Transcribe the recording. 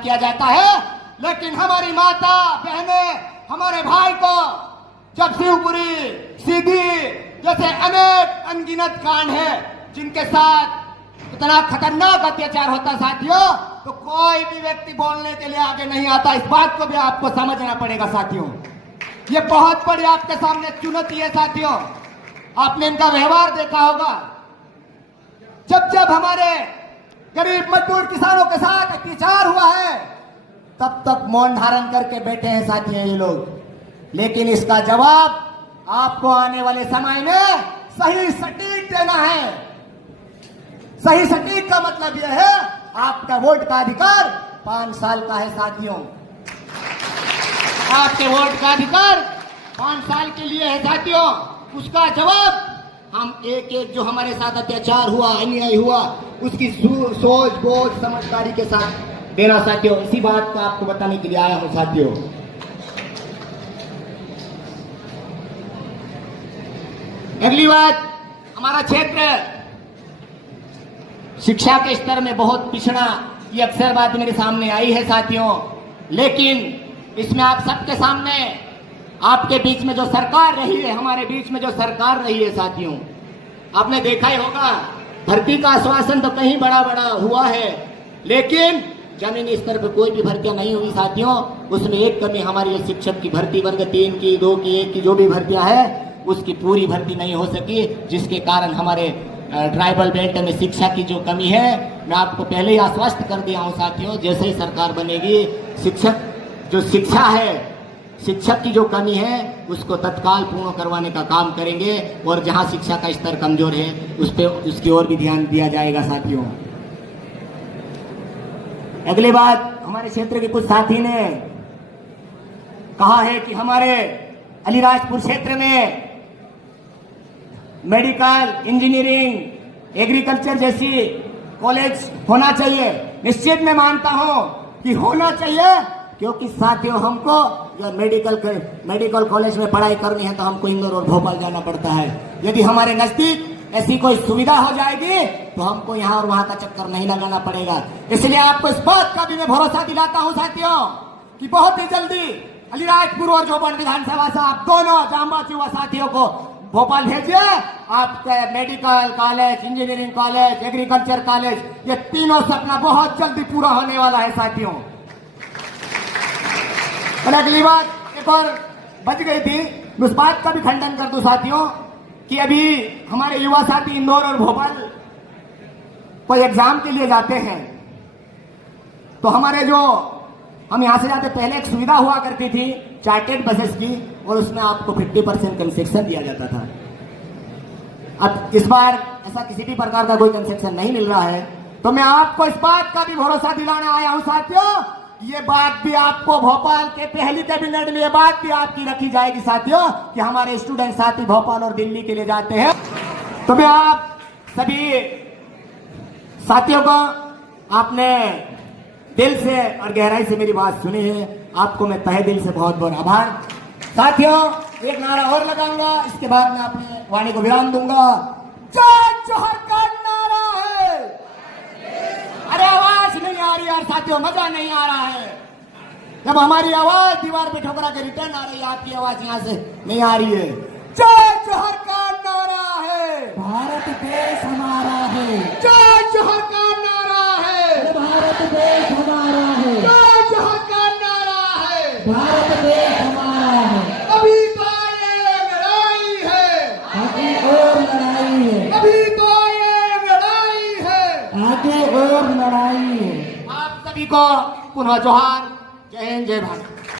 किया जाता है, लेकिन हमारी माता बहनें हमारे भाई को जब शिवपुरी सीधी जैसे अनेक अनगिनत कांड है जिनके साथ इतना खतरनाक अत्याचार होता साथियों, तो कोई भी व्यक्ति बोलने के लिए आगे नहीं आता। इस बात को भी आपको समझना पड़ेगा साथियों। ये बहुत बड़ी आपके सामने चुनौती है साथियों। आपने इनका व्यवहार देखा होगा। जब जब हमारे गरीब मजदूर किसानों के साथ अत्याचार हुआ है तब तक मौन धारण करके बैठे हैं साथियों ये लोग। लेकिन इसका जवाब आपको आने वाले समय में सही सटीक देना है। सही सटीक का मतलब यह है आपका वोट का अधिकार 5 साल का है साथियों। आपके वोट का अधिकार 5 साल के लिए है साथियों। उसका जवाब हम एक एक जो हमारे साथ अत्याचार हुआ, अन्याय हुआ, उसकी सोच बोझ समझदारी के साथ देना साथियों। इसी बात को आपको बताने के लिए आया हूं साथियों। अगली बात, हमारा क्षेत्र शिक्षा के स्तर में बहुत पिछड़ा, ये अक्सर बात मेरे सामने आई है साथियों। लेकिन इसमें आप सबके सामने आपके बीच में जो सरकार रही है, हमारे बीच में जो सरकार रही है साथियों, आपने देखा ही होगा भर्ती का आश्वासन तो कहीं बड़ा बड़ा हुआ है, लेकिन जमीनी स्तर पर कोई भी भर्तियां नहीं हुई साथियों। उसमें एक कमी हमारी शिक्षक की भर्ती, वर्ग 3 की, 2 की, 1 की जो भी भर्तियां है उसकी पूरी भर्ती नहीं हो सकी, जिसके कारण हमारे ट्राइबल बेल्ट में शिक्षा की जो कमी है, मैं आपको पहले ही आश्वस्त कर दिया हूं साथियों। जैसे ही सरकार बनेगी, शिक्षक जो शिक्षा है, शिक्षक की जो कमी है उसको तत्काल पूर्ण करवाने का काम करेंगे और जहां शिक्षा का स्तर कमजोर है उस पे उसकी ओर भी ध्यान दिया जाएगा साथियों। अगली बात, हमारे क्षेत्र के कुछ साथी ने कहा है कि हमारे अलीराजपुर क्षेत्र में मेडिकल, इंजीनियरिंग, एग्रीकल्चर जैसी कॉलेज होना चाहिए। निश्चित मैं मानता हूं कि होना चाहिए, क्योंकि साथियों हमको या मेडिकल कॉलेज में पढ़ाई करनी है तो हमको इंदौर और भोपाल जाना पड़ता है। यदि हमारे नजदीक ऐसी कोई सुविधा हो जाएगी तो हमको यहाँ और वहां का चक्कर नहीं लगाना पड़ेगा। इसलिए आपको इस बात का भी मैं भरोसा दिलाता हूं साथियों कि बहुत ही जल्दी अलीराजपुर और जोबन विधानसभा से आप दोनों जांबाची हुआ साथियों को भोपाल भेजिए। आपका medical college, engineering college, agriculture college, ये तीनों सपना बहुत जल्दी पूरा होने वाला है साथियों। और अगली बात एक और बच गई थी, उस बात का भी खंडन कर दूं साथियों कि अभी हमारे युवा साथी इंदौर और भोपाल कोई एग्जाम के लिए जाते हैं तो हमारे जो हम यहां से जाते, पहले एक सुविधा हुआ करती थी चार्टेड बसेस की, और उसमें आपको 50% कंसेक्शन दिया जाता था। अब इस बार ऐसा किसी भी प्रकार का कोई कंसेक्शन नहीं मिल रहा है, तो मैं आपको इस बात का भी भरोसा दिलाने आया हूं साथियों। ये बात भी आपको भोपाल के पहली कैबिनेट में ये बात भी आपकी रखी जाएगी साथियों कि हमारे स्टूडेंट साथी भोपाल और दिल्ली के लिए जाते हैं। तो मैं आप सभी साथियों को, आपने दिल से और गहराई से मेरी बात सुनी है, आपको मैं तहे दिल से बहुत बहुत आभार। साथियों एक नारा और लगाऊंगा, इसके बाद मैं अपनी वाणी को विराम दूंगा। जय जोहर का नारा है। अरे आवाज नहीं आ रही यार साथियों, मजा नहीं आ रहा है। जब हमारी आवाज दीवार पे ठोकरा के रिटर्न आ रही है, आपकी आवाज यहां से नहीं आ रही है। जय जोहर का नारा है, भारत देश हमारा है। जय जोहर का नारा है, भारत देश हमारा है। जय जोहर का नारा है, भारत देश हमारा है। अभी तो ये लड़ाई है, आगे और लड़ाई है। अभी तो ये लड़ाई है, आगे और लड़ाई है। आप सभी को पुनः जोहार। जय हिंद, जय भारत।